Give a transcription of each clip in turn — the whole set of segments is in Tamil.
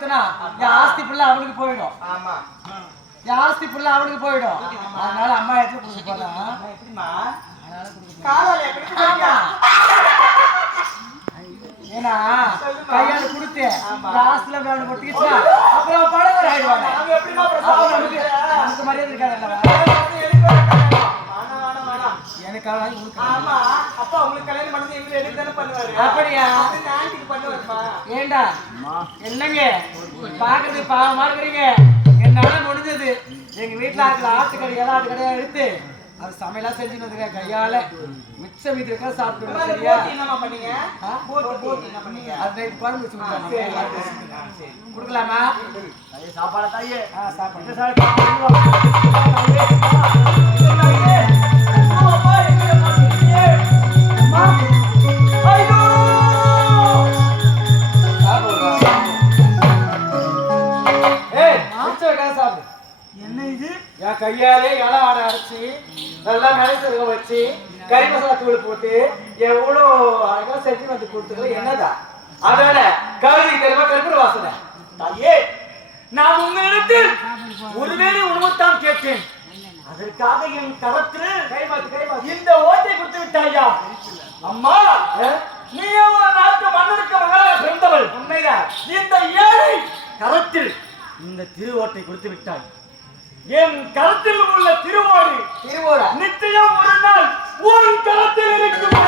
கொடுத்தனா என் ஆஸ்தி ஃபுல்லா அவனுக்கு போயிடும். ஆமா என் ஆஸ்தி ஃபுல்லா அவனுக்கு போயிடும். அதனால அம்மா எடுத்து கொடுக்க போறா. எப்படிமா காலால எப்படி ஏன்னா கையால கொடுத்து லாஸ்ட்ல வேலை போட்டுக்கிச்சா அப்புறம் படவர் ஆயிடுவாங்க. அவங்க எப்படிமா நமக்கு மரியாதை இருக்காதுல்ல. எனக்கு ஆமா அப்பா உங்களுக்கு கல்யாணம் பண்ணது எங்க எனக்கு தானே பண்ணுவாரு. அப்படியா? ஆண்டிக்கு பண்ணுவாருமா. ஏண்டா என்னங்க பாக்குறது பாவமா இருக்கிறீங்க. என்னால முடிஞ்சது எங்க வீட்டுல ஆட்டுல ஆட்டுக்கறி எல்லாம் ஆட்டுக்கடையா எடுத்து அது சமையலா செஞ்சுன்னு வந்துருக்கேன் கையால. மிச்சம் மீதி இருக்க சாப்பிட்டு சரியா? என்னமா பண்ணீங்க? போட்டு என்ன பண்ணீங்க? அது குழம்பு வச்சு கொடுக்கலாமா? சாப்பாடு தாயே சாப்பாடு என்ன இது? என் கையாலே இலை ஆடை அரைச்சி நல்லா மிளகு வச்சு கறி மசாலா தூள் போட்டு எவ்வளோ அழகா செஞ்சு வந்து கொடுத்துருக்க. என்னதா அதோட கழுவி தெரியுமா கருப்புற வாசனை. தாயே நான் உங்களிடத்தில் ஒருவேளை உணவுத்தான் கேட்டேன். அதற்காக என் கரத்தில் இந்த ஓட்டை கொடுத்து விட்டாயா? அம்மா நீ ஒரு நாட்டு மன்னருக்கு மகளாக பிறந்தவள். உண்மைதான். இந்த ஏழை கரத்தில் இந்த திருவோட்டை கொடுத்து விட்டாய். என் கரத்தில் உள்ள திருவோடு நிச்சயம் ஒரு நாள் உன் கரத்தில் இருக்கும்.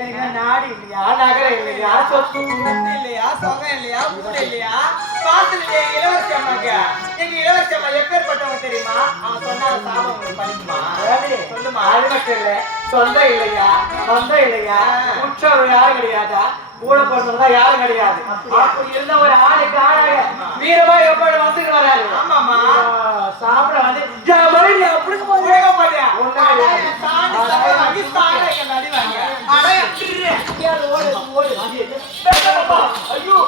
எனக்கு நாடு இல்லையா, நகரம் இல்லையா, சொத்து இல்லையா, சொகம் இல்லையா, ஊர் இல்லையா, பாத்து இல்லையா, இளவரசி அம்மாங்க. எங்க இளவரசி அம்மா எப்பேற்பட்டவங்க தெரியுமா? அவன் சொன்ன சாபம் உங்களுக்கு படிக்குமா? சொல்லுமா. அது மட்டும் இல்ல, சொந்தம் இல்லையா, சொந்தம் இல்லையா, உற்சவர் யாரும் கிடையாதா, கூட பிறந்தவங்க யாரும் கிடையாது. அப்படி இருந்த ஒரு ஆளுக்கு ஆளாக வீரமா எப்படி வந்துட்டு வராரு. ஆமாமா சாப்பிட வந்து அப்படி மாட்டியா ஐயோ